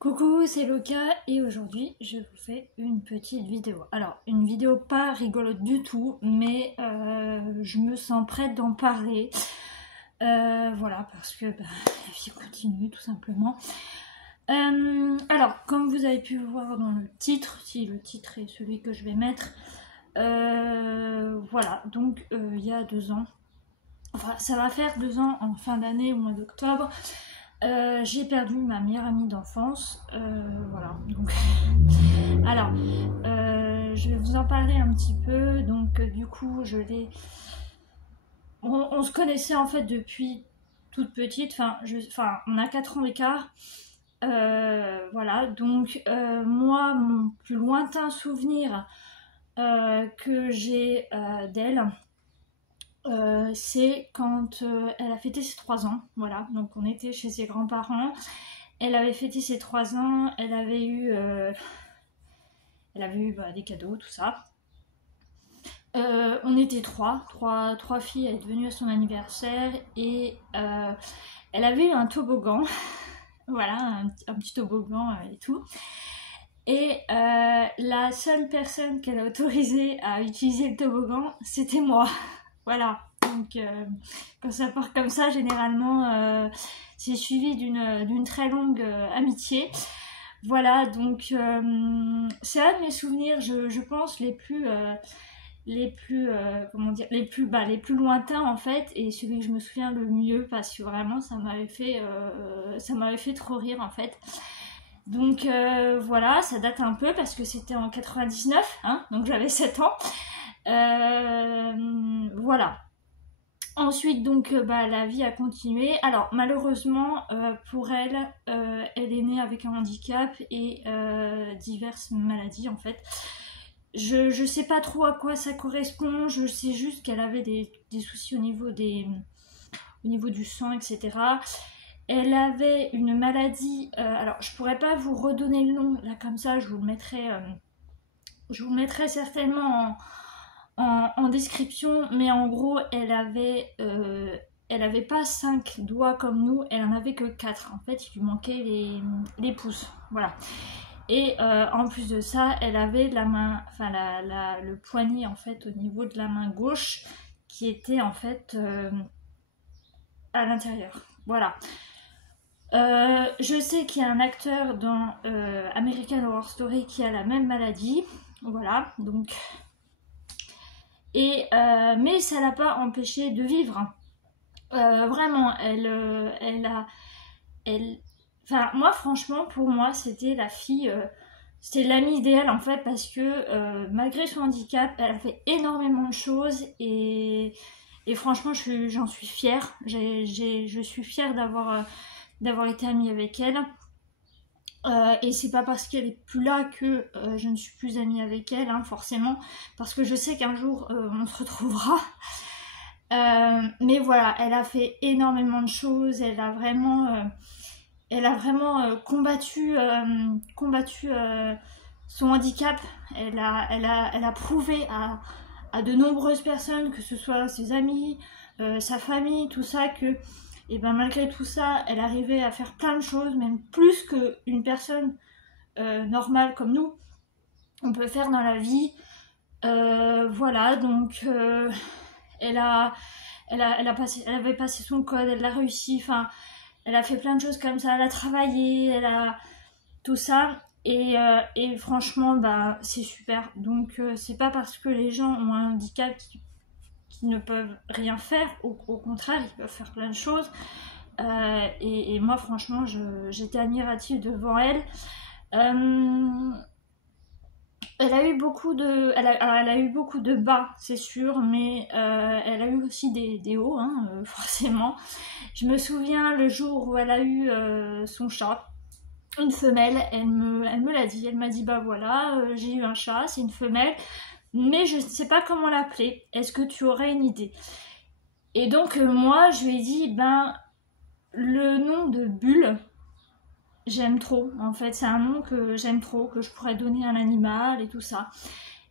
Coucou, c'est Loka et aujourd'hui je vous fais une petite vidéo. Alors, une vidéo pas rigolote du tout, mais je me sens prête d'en parler. Voilà, parce que la vie continue tout simplement. Alors, comme vous avez pu voir dans le titre, si le titre est celui que je vais mettre, voilà, donc il y a 2 ans, enfin ça va faire 2 ans en fin d'année au mois d'octobre. J'ai perdu ma meilleure amie d'enfance, voilà. Donc, alors, je vais vous en parler un petit peu. Donc, du coup, on se connaissait en fait depuis toute petite. Enfin, on a 4 ans d'écart. Voilà. Donc, moi, mon plus lointain souvenir que j'ai d'elle. C'est quand elle a fêté ses 3 ans, voilà, donc on était chez ses grands-parents, elle avait fêté ses 3 ans, elle avait eu des cadeaux, tout ça. On était trois filles, elle est venue à son anniversaire et elle avait eu un toboggan, voilà, un petit toboggan et tout. Et la seule personne qu'elle a autorisée à utiliser le toboggan, c'était moi. Voilà, donc quand ça part comme ça, généralement, c'est suivi d'une très longue amitié. Voilà, donc c'est un de mes souvenirs, je pense, comment dire, les plus lointains en fait, et celui que je me souviens le mieux, parce que vraiment, ça m'avait fait trop rire en fait. Donc voilà, ça date un peu parce que c'était en 99, hein, donc j'avais 7 ans. Voilà. Ensuite, donc, la vie a continué. Alors, malheureusement, pour elle, elle est née avec un handicap et diverses maladies, en fait. Je sais pas trop à quoi ça correspond. Je sais juste qu'elle avait des soucis au niveau du sang, etc. Elle avait une maladie... alors, je pourrais pas vous redonner le nom, là, comme ça, je vous le mettrai certainement en description, mais en gros, elle avait pas 5 doigts comme nous, elle en avait que 4. En fait, il lui manquait les pouces. Voilà. Et en plus de ça, elle avait la main, enfin le poignet en fait au niveau de la main gauche qui était en fait à l'intérieur. Voilà. Je sais qu'il y a un acteur dans American Horror Story qui a la même maladie. Voilà, donc... mais ça l'a pas empêché de vivre. Vraiment, enfin, moi, franchement, pour moi, c'était la fille, c'était l'amie idéale en fait, parce que malgré son handicap, elle a fait énormément de choses et franchement, j'en suis fière. Je suis fière d'avoir été amie avec elle. Et c'est pas parce qu'elle est plus là que je ne suis plus amie avec elle, hein, forcément, parce que je sais qu'un jour on se retrouvera. Mais voilà, elle a fait énormément de choses, elle a vraiment combattu son handicap. Elle a prouvé à de nombreuses personnes, que ce soit ses amis, sa famille, tout ça, que et ben malgré tout ça, elle arrivait à faire plein de choses, même plus qu'une personne normale comme nous, on peut faire dans la vie. Voilà, donc elle avait passé son code, elle l'a réussi, enfin, elle a fait plein de choses comme ça, elle a travaillé, elle a tout ça, et franchement, c'est super. Donc c'est pas parce que les gens ont un handicap qui ne peuvent rien faire, au contraire, ils peuvent faire plein de choses. Et moi, franchement, j'étais admirative devant elle. Elle a eu beaucoup de bas, c'est sûr, mais elle a eu aussi des hauts, hein, forcément. Je me souviens le jour où elle a eu son chat, une femelle, elle me l'a dit, elle m'a dit bah voilà, j'ai eu un chat, c'est une femelle, mais je ne sais pas comment l'appeler, est-ce que tu aurais une idée? Et donc moi je lui ai dit le nom de Bulle, j'aime trop, en fait, c'est un nom que j'aime trop, que je pourrais donner à un animal et tout ça.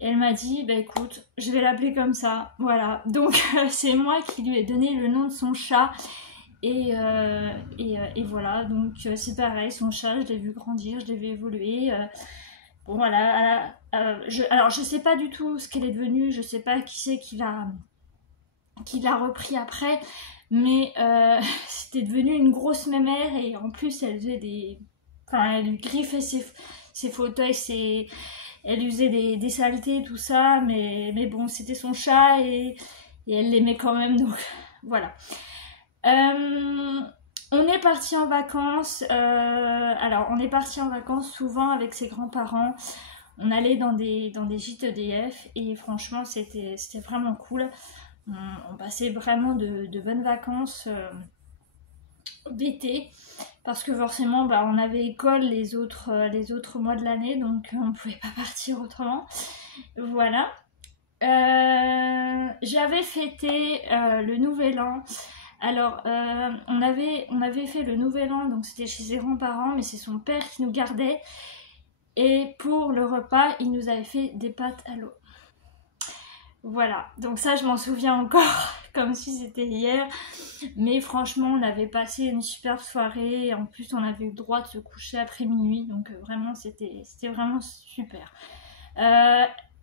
Et elle m'a dit, écoute, je vais l'appeler comme ça, voilà. Donc c'est moi qui lui ai donné le nom de son chat. Et voilà, donc c'est pareil, son chat, je l'ai vu grandir, je l'ai vu évoluer. Bon, voilà, alors je sais pas du tout ce qu'elle est devenue, je sais pas qui c'est qui l'a repris après, mais c'était devenu une grosse mémère et en plus elle faisait des... Enfin, elle griffait ses fauteuils, elle usait des saletés, tout ça, mais bon, c'était son chat et elle l'aimait quand même, donc voilà. On est parti en vacances, alors on est parti en vacances souvent avec ses grands-parents. On allait dans des gîtes EDF et franchement c'était vraiment cool. On passait vraiment de bonnes vacances d'été parce que forcément bah, on avait école les autres mois de l'année, donc on ne pouvait pas partir autrement. Voilà. J'avais fêté le nouvel an. Alors on avait fait le nouvel an, donc c'était chez ses grands-parents, mais c'est son père qui nous gardait. Et pour le repas, il nous avait fait des pâtes à l'eau. Voilà, donc ça je m'en souviens encore comme si c'était hier. Mais franchement, on avait passé une superbe soirée. Et en plus, on avait eu le droit de se coucher après minuit. Donc vraiment, c'était vraiment super.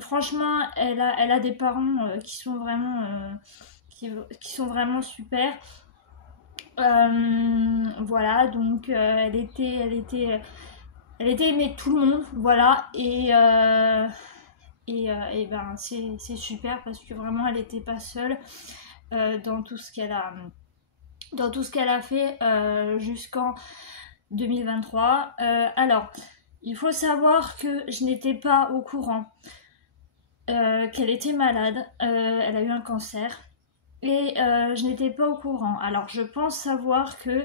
Franchement, elle a des parents qui sont vraiment, qui sont vraiment super. Voilà, donc elle était aimée de tout le monde. Voilà, et ben c'est super parce que vraiment elle n'était pas seule dans tout ce qu'elle a fait jusqu'en 2023. Alors il faut savoir que je n'étais pas au courant qu'elle était malade. Elle a eu un cancer et je n'étais pas au courant. Alors je pense savoir que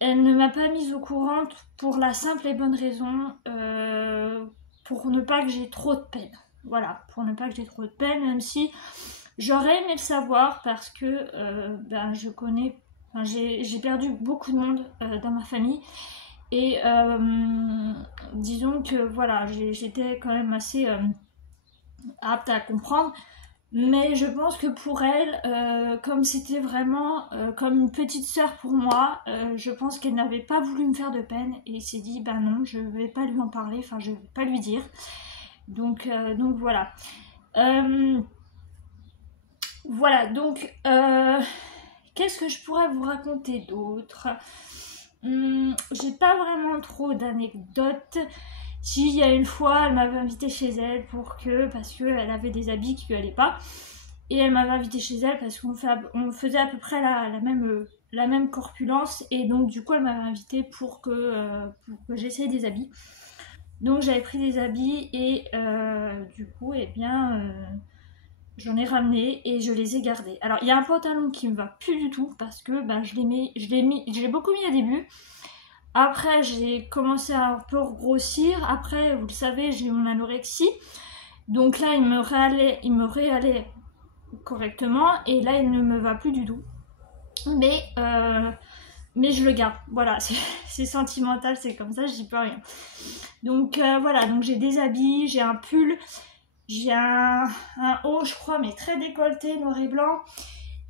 elle ne m'a pas mise au courant pour la simple et bonne raison pour ne pas que j'ai trop de peine. Voilà, pour ne pas que j'ai trop de peine, même si j'aurais aimé le savoir parce que ben, je connais, enfin, j'ai perdu beaucoup de monde dans ma famille et disons que voilà, j'étais quand même assez apte à comprendre. Mais je pense que pour elle, comme c'était vraiment comme une petite sœur pour moi, je pense qu'elle n'avait pas voulu me faire de peine et s'est dit bah non, je vais pas lui en parler, enfin je vais pas lui dire. Donc voilà. Voilà, donc qu'est-ce que je pourrais vous raconter d'autre? J'ai pas vraiment trop d'anecdotes. Si, il y a une fois, elle m'avait invitée chez elle parce qu'elle avait des habits qui lui allaient pas. Et elle m'avait invitée chez elle parce qu'on faisait à peu près la même corpulence. Et donc, du coup, elle m'avait invitée pour que j'essaye des habits. Donc, j'avais pris des habits et du coup, eh bien, j'en ai ramené et je les ai gardés. Alors, il y a un pantalon qui me va plus du tout parce que ben, je l'ai beaucoup mis au début. Après, j'ai commencé à un peu grossir. Après, vous le savez, j'ai eu mon anorexie. Donc là, il me réallait correctement. Et là, il ne me va plus du tout. Mais je le garde. Voilà, c'est sentimental, c'est comme ça, j'y peux rien. Donc voilà, donc j'ai des habits, j'ai un pull, j'ai un haut, je crois, mais très décolleté, noir et blanc.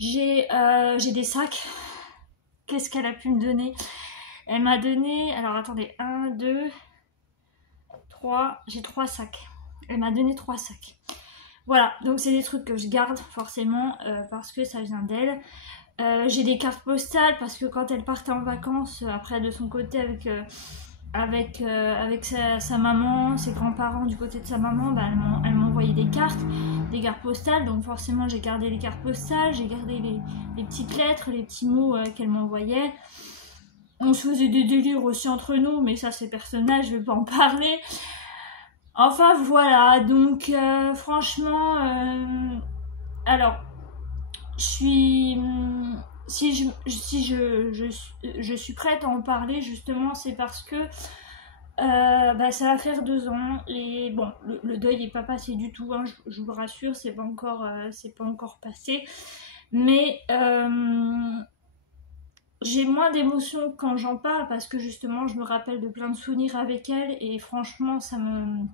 J'ai des sacs. Qu'est-ce qu'elle a pu me donner? Elle m'a donné, alors attendez, 1, 2, 3, j'ai 3 sacs. Elle m'a donné 3 sacs. Voilà, donc c'est des trucs que je garde forcément parce que ça vient d'elle. J'ai des cartes postales parce que quand elle partait en vacances, après de son côté avec sa maman, ses grands-parents du côté de sa maman, bah, elle m'envoyait des cartes postales. Donc forcément j'ai gardé les cartes postales, j'ai gardé les petites lettres, les petits mots qu'elle m'envoyait. On se faisait des délires aussi entre nous, mais ça c'est personnel, je vais pas en parler. Enfin voilà, donc franchement, alors je suis, si je suis prête à en parler justement, c'est parce que bah, ça va faire 2 ans et bon, le deuil n'est pas passé du tout, hein, je vous rassure, c'est pas encore passé, mais j'ai moins d'émotions quand j'en parle parce que justement je me rappelle de plein de souvenirs avec elle et franchement ça me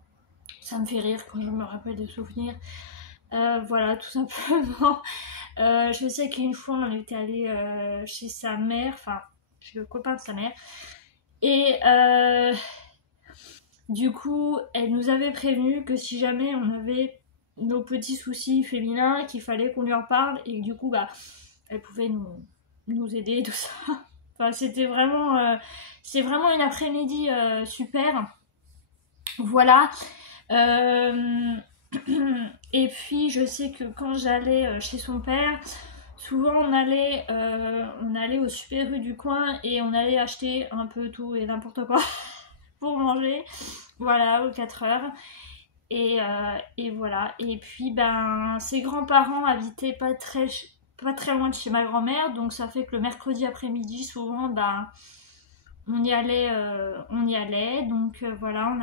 fait rire quand je me rappelle de souvenirs. Voilà, tout simplement. Je sais qu'une fois on était allé chez sa mère, enfin chez le copain de sa mère, et du coup elle nous avait prévenu que si jamais on avait nos petits soucis féminins, qu'il fallait qu'on lui en parle, et du coup bah elle pouvait nous aider, tout ça. Enfin, c'est vraiment une après-midi super. Voilà. Et puis je sais que quand j'allais chez son père, souvent on allait au Super U du coin et on allait acheter un peu tout et n'importe quoi pour manger. Voilà, aux 4 heures. Et voilà. Et puis ben ses grands-parents habitaient pas très loin de chez ma grand-mère, donc ça fait que le mercredi après-midi, souvent ben on y allait. Donc voilà,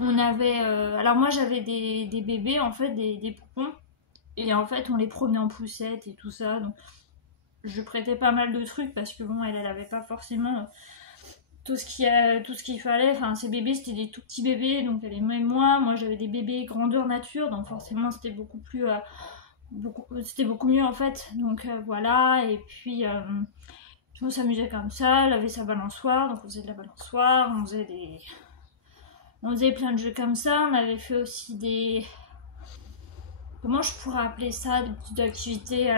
alors moi j'avais des bébés en fait, des poupons, et en fait on les promenait en poussette et tout ça, donc je prêtais pas mal de trucs parce que bon elle avait pas forcément tout ce qu'il fallait. Enfin ces bébés c'était des tout petits bébés, donc elle aimait moins. Moi j'avais des bébés grandeur nature, donc forcément c'était c'était beaucoup mieux en fait. Donc voilà. Et puis on s'amusait comme ça, elle avait sa balançoire, donc on faisait de la balançoire, on faisait plein de jeux comme ça. On avait fait aussi des... Comment je pourrais appeler ça? Des petites activités...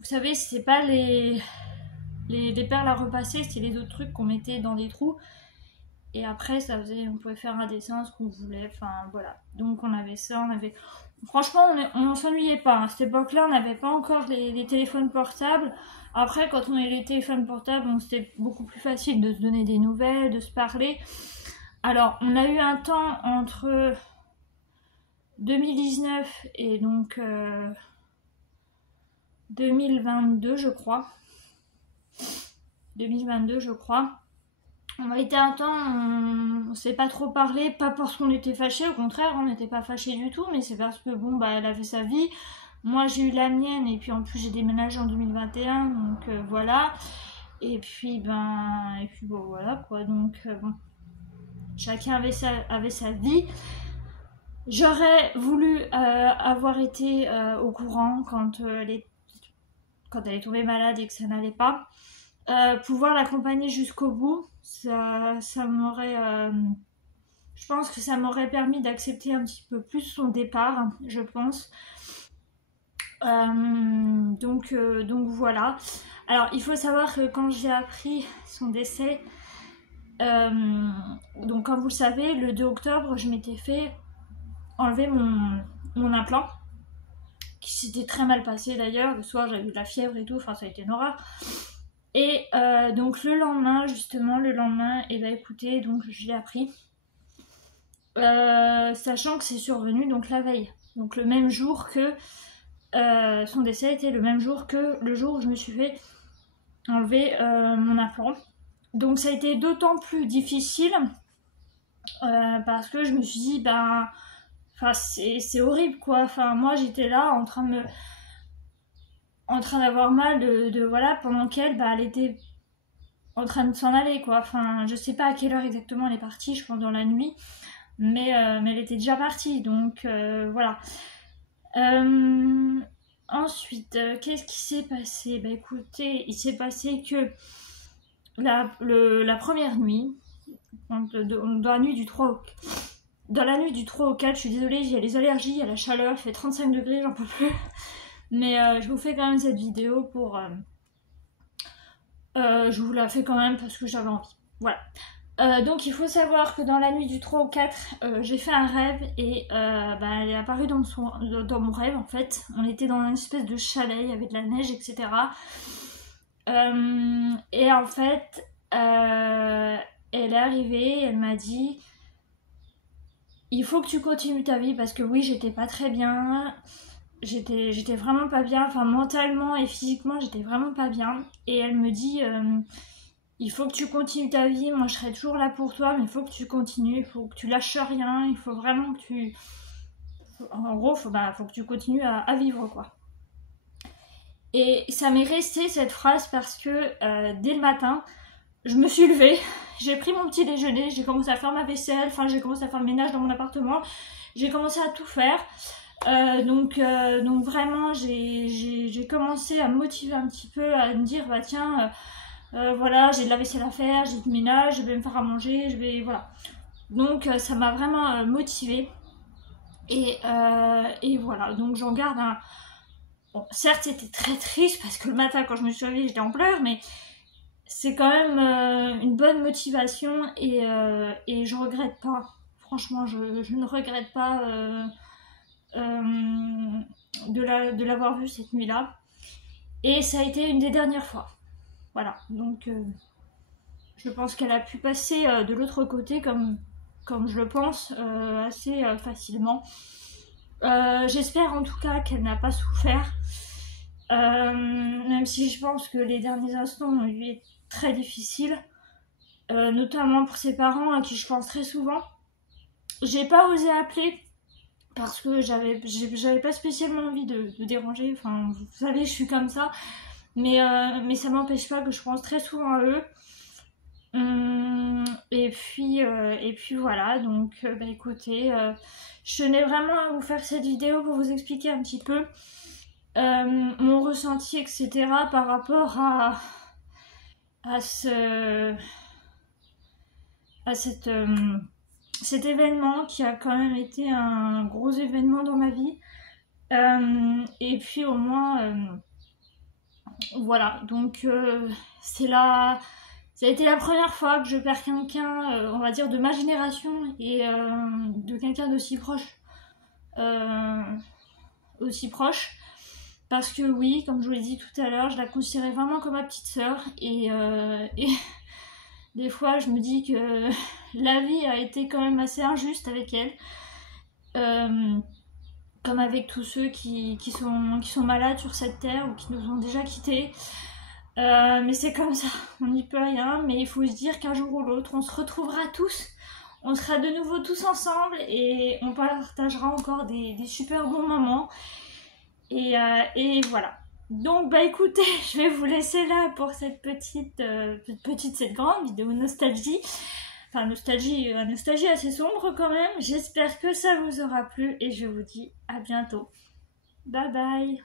Vous savez, c'est pas les perles à repasser, c'est les autres trucs qu'on mettait dans des trous. Et après, on pouvait faire un dessin, ce qu'on voulait. Enfin, voilà. Donc on avait ça, Franchement, on s'ennuyait pas. À cette époque-là, on n'avait pas encore les téléphones portables. Après, quand on a les téléphones portables, c'était beaucoup plus facile de se donner des nouvelles, de se parler. Alors, on a eu un temps entre 2019 et donc 2022, je crois. 2022, je crois. On a été un temps, on s'est pas trop parlé, pas parce qu'on était fâchés, au contraire, on n'était pas fâchés du tout, mais c'est parce que bon, bah, elle a fait sa vie. Moi, j'ai eu la mienne, et puis en plus, j'ai déménagé en 2021, donc voilà. Et puis bon, voilà quoi. Donc bon, chacun avait sa vie. J'aurais voulu avoir été au courant quand elle est tombée malade et que ça n'allait pas. Pouvoir l'accompagner jusqu'au bout, ça m'aurait... je pense que ça m'aurait permis d'accepter un petit peu plus son départ, je pense. Donc voilà. Alors il faut savoir que quand j'ai appris son décès, donc comme vous le savez, le 2 octobre, je m'étais fait enlever mon implant, qui s'était très mal passé d'ailleurs. Le soir j'avais eu de la fièvre et tout, enfin ça a été une horreur. Et donc le lendemain, et bah écoutez, donc je l'ai appris, sachant que c'est survenu donc la veille, donc le même jour que son décès était le même jour que le jour où je me suis fait enlever mon implant. Donc ça a été d'autant plus difficile parce que je me suis dit c'est horrible quoi. Enfin moi j'étais là en train d'avoir mal de voilà, pendant qu'elle elle était en train de s'en aller quoi. Enfin je sais pas à quelle heure exactement elle est partie, je pense dans la nuit, mais elle était déjà partie, donc voilà. Ensuite qu'est-ce qui s'est passé? Bah écoutez, il s'est passé que la première nuit, dans la nuit du 3 au 4, je suis désolée, il y a les allergies, il y a la chaleur, il fait 35 degrés, j'en peux plus. Mais je vous fais quand même cette vidéo pour... je vous la fais quand même parce que j'avais envie. Voilà. Donc il faut savoir que dans la nuit du 3 au 4, j'ai fait un rêve et elle est apparue dans mon rêve en fait. On était dans une espèce de chalet, il y avait de la neige, etc. Et en fait, elle est arrivée, elle m'a dit... Il faut que tu continues ta vie, parce que oui, j'étais pas très bien. J'étais vraiment pas bien, enfin mentalement et physiquement j'étais vraiment pas bien. Et elle me dit il faut que tu continues ta vie, moi je serai toujours là pour toi, mais il faut que tu continues, il faut que tu lâches rien, il faut vraiment que tu... En gros, faut que tu continues à vivre quoi. Et ça m'est resté cette phrase parce que dès le matin, je me suis levée, j'ai pris mon petit déjeuner, j'ai commencé à faire ma vaisselle, enfin j'ai commencé à faire le ménage dans mon appartement, j'ai commencé à tout faire. Donc vraiment j'ai commencé à me motiver un petit peu, à me dire bah tiens voilà, j'ai de la vaisselle à faire, j'ai du ménage, je vais me faire à manger, je vais voilà. Donc ça m'a vraiment motivée et voilà, donc j'en garde un... Bon, certes c'était très triste parce que le matin quand je me suis réveillée j'étais en pleurs, mais c'est quand même une bonne motivation et je regrette pas. Franchement, je ne regrette pas de l'avoir vue cette nuit-là. Et ça a été une des dernières fois. Voilà, donc je pense qu'elle a pu passer de l'autre côté comme je le pense assez facilement. J'espère en tout cas qu'elle n'a pas souffert. Même si je pense que les derniers instants lui est très difficile, notamment pour ses parents à qui je pense très souvent. J'ai pas osé appeler parce que j'avais pas spécialement envie de déranger, enfin vous savez je suis comme ça, mais ça m'empêche pas que je pense très souvent à eux. Et puis voilà, donc bah écoutez, je tenais vraiment à vous faire cette vidéo pour vous expliquer un petit peu mon ressenti, etc. par rapport à cet événement qui a quand même été un gros événement dans ma vie. Et puis au moins voilà, donc ça a été la première fois que je perds quelqu'un, on va dire de ma génération et de quelqu'un d'aussi proche. Parce que oui, comme je vous l'ai dit tout à l'heure, je la considérais vraiment comme ma petite sœur et des fois je me dis que la vie a été quand même assez injuste avec elle, comme avec tous ceux qui sont malades sur cette terre ou qui nous ont déjà quittés. Mais c'est comme ça, on n'y peut rien, mais il faut se dire qu'un jour ou l'autre on se retrouvera tous, on sera de nouveau tous ensemble et on partagera encore des super bons moments et voilà. Donc bah écoutez, je vais vous laisser là pour cette cette grande vidéo nostalgie. Enfin nostalgie assez sombre quand même. J'espère que ça vous aura plu et je vous dis à bientôt. Bye bye.